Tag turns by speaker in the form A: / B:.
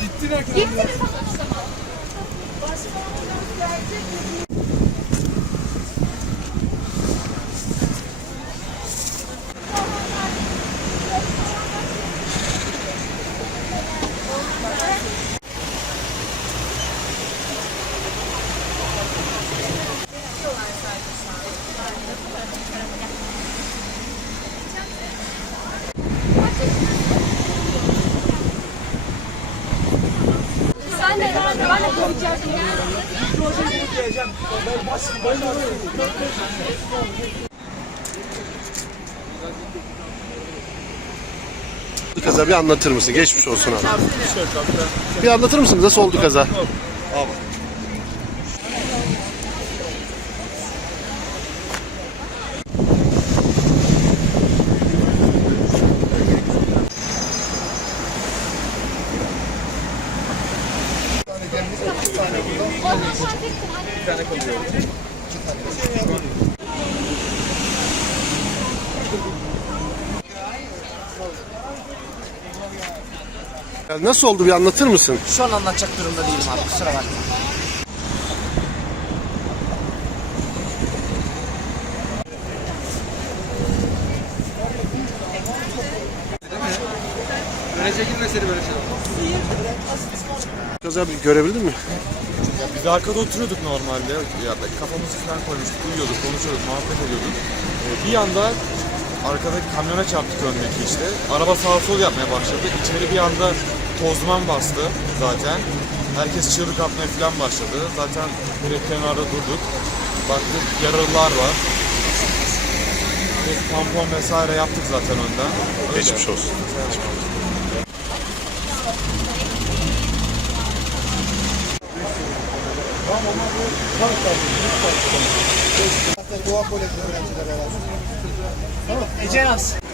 A: Gittin arkadaşlar. Gittiniz tamam o zaman. Barcelona'dan gelecek
B: Kaza bir anlatır mısın? Geçmiş olsun abi. Bir anlatır mısın? Nasıl oldu kaza?
A: Ondan
B: Nasıl oldu bir anlatır mısın?
C: Şu an anlatacak durumda değilim abi kusura bakma.
D: Öne çekilmeseydi böyle şey
B: Kaza bir görebildin mi?
E: Biz arkada oturuyorduk normalde. Ya kafamızı falan koymuştuk, uyuyorduk, konuşuyorduk, muhabbet ediyorduk. Ee, bir anda arkadaki kamyona çarptık öndeki işte. Araba sağa sol yapmaya başladı. İçeri bir anda tozman bastı zaten. Herkes çığlık atmaya falan başladı. Zaten direkt kenarda durduk. Baktık yaralılar var. Bir tampon vesaire yaptık zaten önden. Öyle.
B: Geçmiş olsun.
C: Ece Naz.